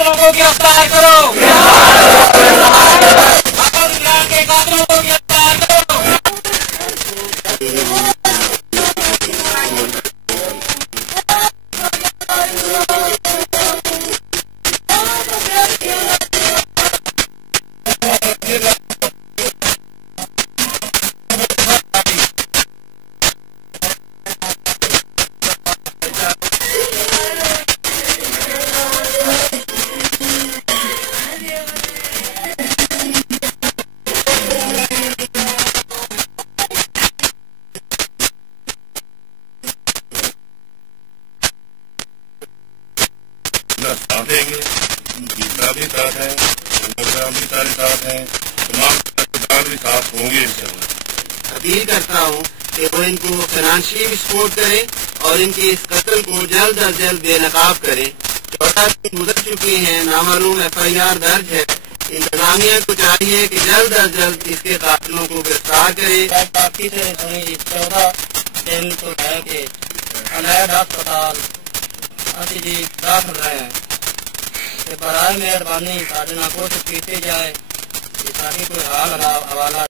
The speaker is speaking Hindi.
कातिलों को गिरफ्तार करो। इमरान के कातिलों को गिरफ्तार करो। साथ देंगे, दूसरा भी साथ है, प्रोग्राम भी सारे साथ हैं, तमाम सरकार भी साथ होंगे इंशाल्लाह। अपील करता हूँ कि वो इनको फाइनेंशियली सपोर्ट करें और इनके इस कत्ल को जल्द अज जल्द बेनकाब करें। 14 दिन गुजर चुके हैं, नामालूम FIR दर्ज है। इंतजामिया को चाहिए कि जल्द अज जल्द इसके कातिलों को गिरफ्तार करे। बाकी से सुनी 14 दिन तो है कि अलहद अस्पताल अभी जी दाखिल रहे हैं कि बराए मेहरबानी साढ़े ना कोशिश की जाए कि ताकि कोई हाल हवाला